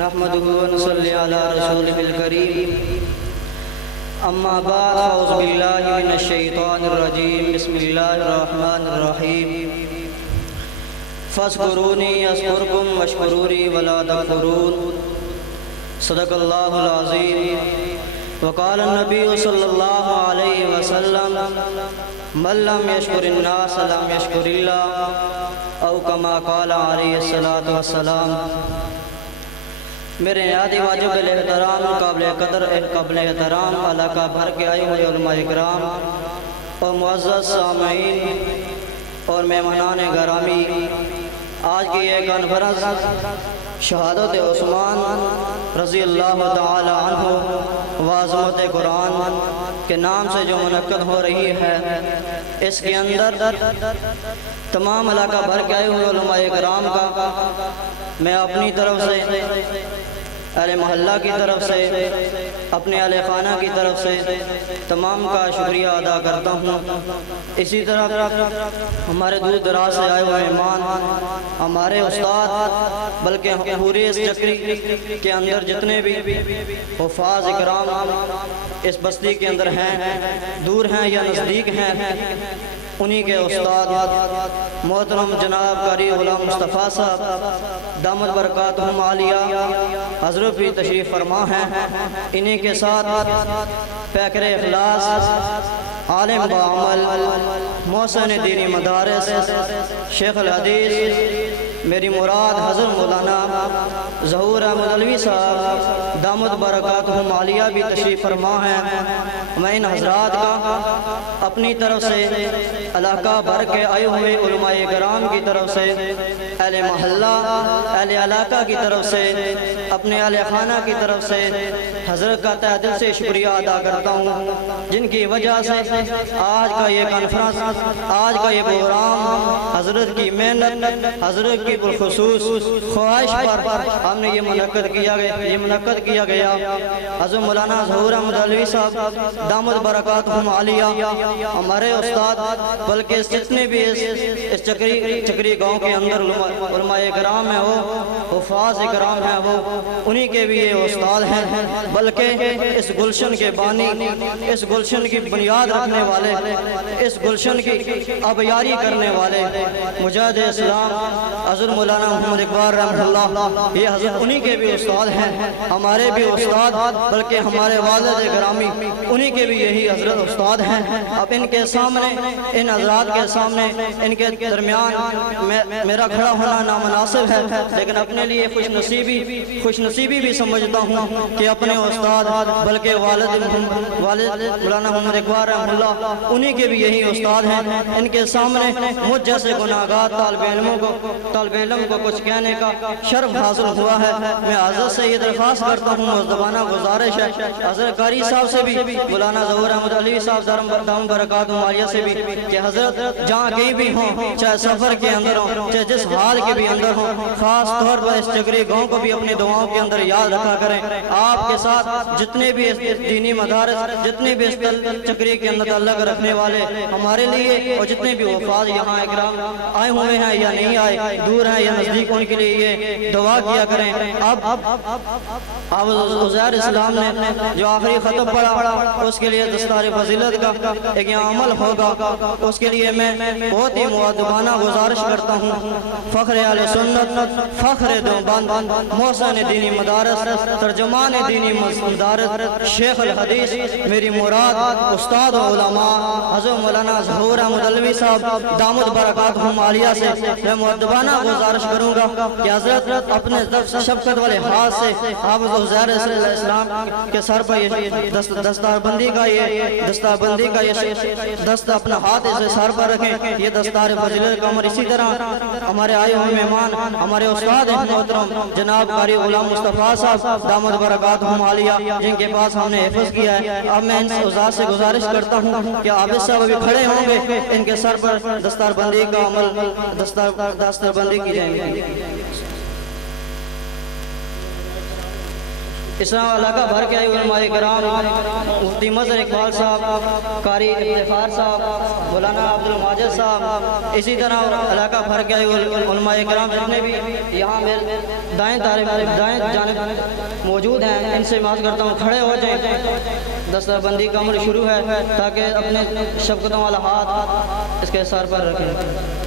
نحمده ونصلي على رسوله الكريم اما بعد اعوذ بالله من الشیطان الرجیم بسم اللہ الرحمن الرحیم فاذکرونی اذکرکم واشکروا لی ولا تکفرون صدق اللہ العظیم وقال النبی صلی اللہ علیہ وسلم من لم یشکر الناس لم یشکر اللہ او کما قال علیہ الصلاۃ والسلام۔ میرے نہایت واجب الاحترام قابل احترام علاقہ بھر کے آئے ہوئے علماء اکرام اور معزز سامعین اور مہمانان گرامی، آج کی یہ کانفرنس شہادت عثمان رضی اللہ تعالی عنہ وعظمت قرآن کے نام سے جو منعقد ہو رہی ہے، اس کے اندر تمام علاقہ بھر کے آئے ہوئے علماء اکرام کا میں اپنی طرف سے، اہل محلہ کی طرف سے، اپنے اہل خانہ کی طرف سے تمام کا شکریہ ادا کرتا ہوں۔ اسی طرح ہمارے دور دراز سے آئے ہوئے مہمان، ہمارے استاد، بلکہ پورے اس چکری کے اندر جتنے بھی حفاظ اکرام اس بستی کے اندر ہیں، دور ہیں یا نزدیک ہیں، انہی کے استاد محترم جناب قاری غلام مصطفیٰ صاحب دامت برکاتہم عالیہ حضرت بھی تشریف فرما ہیں، انہی کے ساتھ پیکر اخلاص، عالم بعمل، محسن دینی مدارس، شیخ الحدیث میری مراد حضرت مولانا ظہور احمد علوی صاحب دامت برکاتہم عالیہ بھی تشریف فرما ہیں۔ میں ان حضرات کا اپنی طرف سے، علاقہ بھر کے آئے ہوئے علماء کرام کی طرف سے، اہل محلہ، اہل علاقہ کی طرف سے، اپنے اہل خانہ کی طرف سے حضرت کا تہ دل سے شکریہ ادا کرتا ہوں، جن کی وجہ سے آج کا یہ کانفرنس، آج کا یہ پروگرام حضرت کی محنت، حضرت کی بالخصوص خواہش پر ہم نے یہ منعقد کیا گیا۔ حضرت مولانا ظہور احمد علوی صاحب دامت برکاتہم عالیہ ہمارے استاد، بلکہ جتنے بھی اس چکری گاؤں کے اندر علماء کرام ہیں، وہ حفاظ کرام ہیں، وہ انہی کے بھی یہ استاد ہیں، بلکہ اس گلشن کے بانی، اس گلشن کی بنیاد رکھنے والے، اس گلشن کی آبیاری کرنے والے مجاہد اسلام حضرت مولانا محمد اقبال رحمہ اللہ، یہ حضرت انہی کے بھی استاد ہیں، ہمارے بھی استاد، بلکہ ہمارے والد گرامی انہی کے بھی یہی حضرت استاد ہیں۔ اب ان کے سامنے، ان حضرات کے سامنے، ان کے درمیان میرا کھڑا ہونا نامناسب ہے، لیکن اپنے لیے خوش نصیبی بھی سمجھتا ہوں کہ اپنے استاد، بلکہ والد مولانا محمد اقبال رحمہ اللہ انہی کے بھی یہی استاد ہیں، ان کے سامنے مجھ جیسے گناہگار طالب علم کو کچھ کہنے کا شرف حاصل ہوا ہے۔ میں حضرت سے یہ درخواست کرتا ہوں، مزدبانہ گزارش ہے حضرت قاری صاحب سے بھی، مولانا ظہور احمد علوی صاحب دامت برکاتہم عالیہ سے بھی، کہ حضرت جہاں کہیں بھی ہوں، چاہے سفر کے اندر ہوں، چاہے جس حال کے بھی اندر ہوں، خاص طور پر اس چکری گاؤں کو بھی اپنی دعاؤں کے اندر یاد رکھا کریں۔ آپ کے ساتھ جتنے بھی اس دینی مدارس، جتنے بھی اس چکری کے اندر تعلق رکھنے والے ہمارے لیے، اور جتنے بھی وفاد یہاں اکرام آئے ہوئے ہیں یا نہیں آئے، دور ہیں یا نزدیک، ان کے لیے یہ دعا کیا کریں۔ اب عزیر اسلام نے جو آخری خطب پڑھا، اس کے لیے دستار فضیلت کا ایک عمل ہوگا، اس کے لیے میں بہت ہی مؤدبانہ گزارش کرتا ہوں، فخر اہل سنت، فخر دیوبند، محسن دینی مدارس، ترجمان دینی مدارس، شیخ الحدیث میری مراد استاد علماء حضرت مولانا ظہور احمد علوی صاحب دامت برکاتہم عالیہ سے میں مؤدبانہ گزارش کروں گا کہ حضرت اپنے شفقت والے ہاتھ سے حافظ عزیر اسلام کے سر پر دستار بندی کا یہ دست اپنا ہاتھ اسے سر پر رکھیں، یہ دستار فضیلت کا عمر۔ اسی طرح ہمارے آئے ہوئے مہمان ہمارے استاد ہیں محترم جناب قاری غلام مصطفیٰ صاحب دامت برکاتہم عالیہ، جن کے پاس ہم نے حفظ کیا ہے۔ اب میں ان استاد سے گزارش کرتا ہوں کہ عابد صاحب ابھی کھڑے ہوں گے، ان کے سر پر دستار بندی کا عمل، دستار بندی کی جائیں گے۔ اس طرح علاقہ بھر کے علماء کرام، مفتی مظہر اقبال صاحب، قاری افتخار صاحب، مولانا عبد الماجد صاحب، اسی طرح علاقہ بھر کے علماء کرام جتنے بھی یہاں میرے دائیں جانب موجود ہیں، ان سے معاذ کرتا ہوں کھڑے ہو جائیں، دستہ بندی کا عمل شروع ہے، تاکہ اپنے شفقتوں والا ہاتھ اس کے سر پر رکھیں۔